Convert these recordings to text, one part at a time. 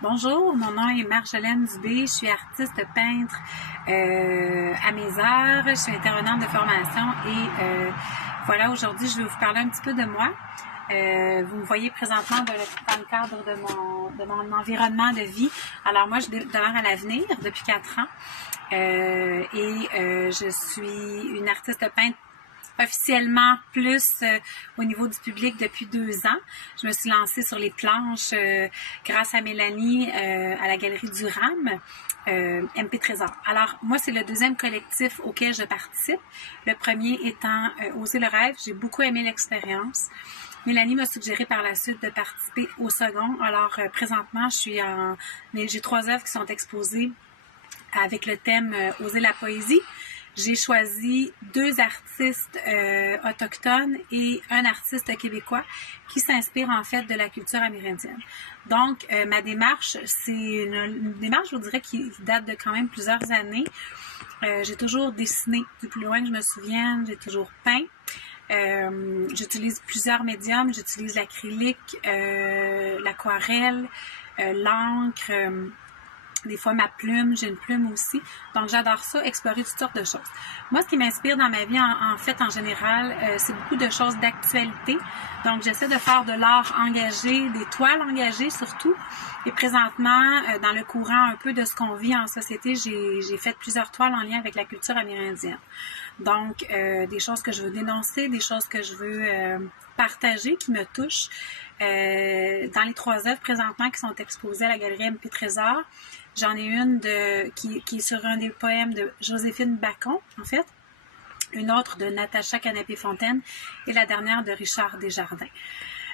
Bonjour, mon nom est Marjolaine Dubé, je suis artiste peintre à mes heures, je suis intervenante de formation et voilà, aujourd'hui je vais vous parler un petit peu de moi. Vous me voyez présentement dans le cadre de mon environnement de vie. Alors moi, je demeure à l'avenir depuis 4 ans je suis une artiste peintre officiellement plus au niveau du public depuis 2 ans. Je me suis lancée sur les planches grâce à Mélanie à la Galerie Durham, MP Trésor. Alors, moi, c'est le deuxième collectif auquel je participe. Le premier étant Oser le rêve. J'ai beaucoup aimé l'expérience. Mélanie m'a suggéré par la suite de participer au second. Alors, présentement, j'ai 3 œuvres qui sont exposées avec le thème Oser la poésie. J'ai choisi 2 artistes autochtones et un artiste québécois qui s'inspirent en fait de la culture amérindienne. Donc, ma démarche, c'est une démarche, je vous dirais, qui date de quand même plusieurs années. J'ai toujours dessiné du plus loin que je me souvienne, j'ai toujours peint. J'utilise plusieurs médiums, j'utilise l'acrylique, l'aquarelle, l'encre, des fois ma plume, j'ai une plume aussi. Donc j'adore ça, explorer toutes sortes de choses. Moi, ce qui m'inspire dans ma vie, en fait, en général, c'est beaucoup de choses d'actualité. Donc j'essaie de faire de l'art engagé, des toiles engagées surtout. Et présentement, dans le courant un peu de ce qu'on vit en société, j'ai fait plusieurs toiles en lien avec la culture amérindienne. Donc, des choses que je veux dénoncer, des choses que je veux partager, qui me touchent. Dans les 3 œuvres présentement qui sont exposées à la Galerie MP Trésor, j'en ai une qui est sur un des poèmes de Joséphine Bacon, en fait. Une autre de Natacha Canapé-Fontaine et la dernière de Richard Desjardins.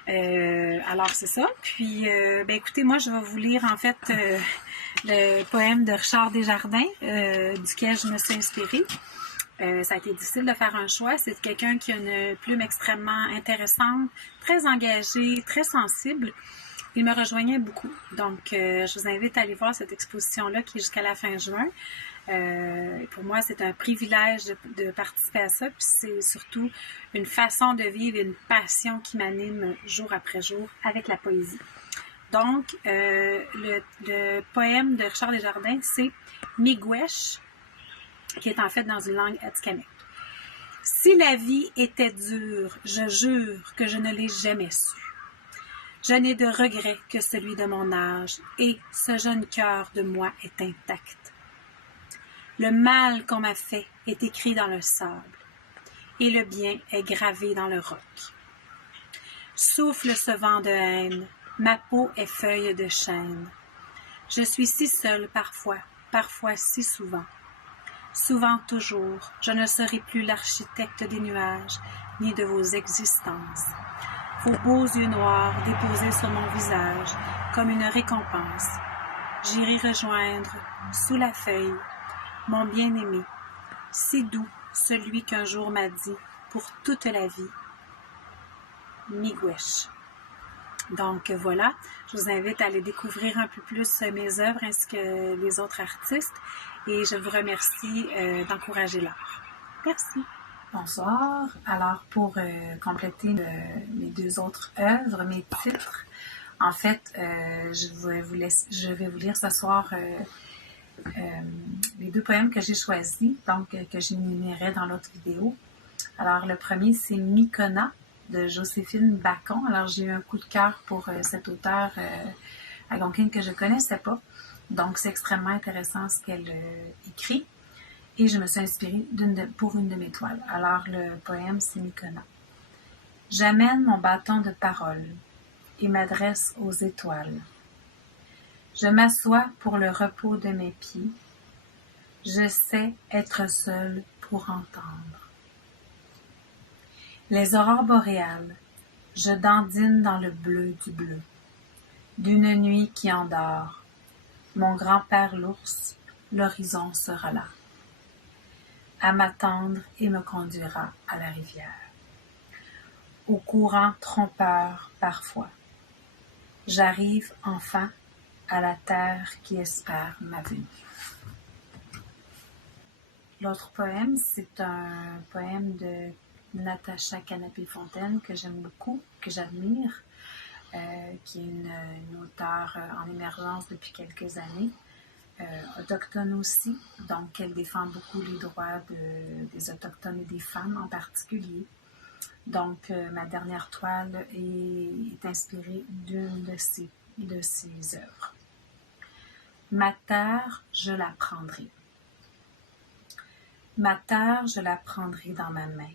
Alors, c'est ça. Puis, écoutez, moi, je vais vous lire, en fait, le poème de Richard Desjardins, duquel je me suis inspirée. Ça a été difficile de faire un choix. C'est quelqu'un qui a une plume extrêmement intéressante, très engagée, très sensible. Il me rejoignait beaucoup. Donc, je vous invite à aller voir cette exposition-là qui est jusqu'à la fin juin. Pour moi, c'est un privilège de participer à ça. Puis c'est surtout une façon de vivre, une passion qui m'anime jour après jour avec la poésie. Donc, le poème de Richard Desjardins, c'est Miigwech, qui est en fait dans une langue atikamekw. Si la vie était dure, je jure que je ne l'ai jamais su. Je n'ai de regret que celui de mon âge, et ce jeune cœur de moi est intact. Le mal qu'on m'a fait est écrit dans le sable, et le bien est gravé dans le roc. Souffle ce vent de haine, ma peau est feuille de chêne. Je suis si seule parfois, parfois si souvent. Souvent toujours, je ne serai plus l'architecte des nuages, ni de vos existences. Vos beaux yeux noirs déposés sur mon visage, comme une récompense. J'irai rejoindre, sous la feuille, mon bien-aimé, si doux, celui qu'un jour m'a dit, pour toute la vie, Miigwech. Donc voilà, je vous invite à aller découvrir un peu plus mes œuvres ainsi que les autres artistes et je vous remercie d'encourager l'art. Merci. Bonsoir. Alors pour compléter mes 2 autres œuvres, mes titres, en fait, je vais vous lire ce soir les 2 poèmes que j'ai choisis, donc que j'énumérais dans l'autre vidéo. Alors le premier, c'est Mikona de Joséphine Bacon. Alors, j'ai eu un coup de cœur pour cette auteure algonquine que je ne connaissais pas. Donc, c'est extrêmement intéressant ce qu'elle écrit. Et je me suis inspirée pour une de mes toiles. Alors, le poème, c'est Mikona. J'amène mon bâton de parole et m'adresse aux étoiles. Je m'assois pour le repos de mes pieds. Je sais être seule pour entendre. Les aurores boréales, je dandine dans le bleu du bleu, d'une nuit qui endort. Mon grand-père l'ours, l'horizon sera là, à m'attendre et me conduira à la rivière. Au courant trompeur parfois, j'arrive enfin à la terre qui espère ma venue. L'autre poème, c'est un poème de Natacha Canapé-Fontaine que j'aime beaucoup, que j'admire. qui est une auteure en émergence depuis quelques années, autochtone aussi, donc elle défend beaucoup les droits des Autochtones et des femmes en particulier. Donc, ma dernière toile est inspirée d'une de ses œuvres. Ma terre, je la prendrai. Ma terre, je la prendrai dans ma main.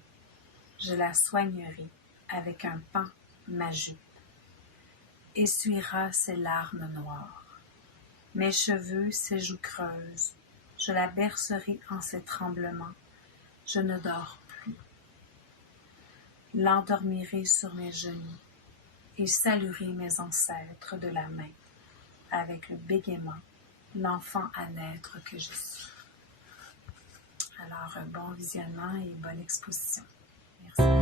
Je la soignerai avec un pan, ma jupe. Essuiera ses larmes noires. Mes cheveux, ses joues creuses. Je la bercerai en ses tremblements. Je ne dors plus. L'endormirai sur mes genoux et saluerai mes ancêtres de la main avec le bégaiement, l'enfant à naître que je suis. Alors, bon visionnement et bonne exposition. Merci.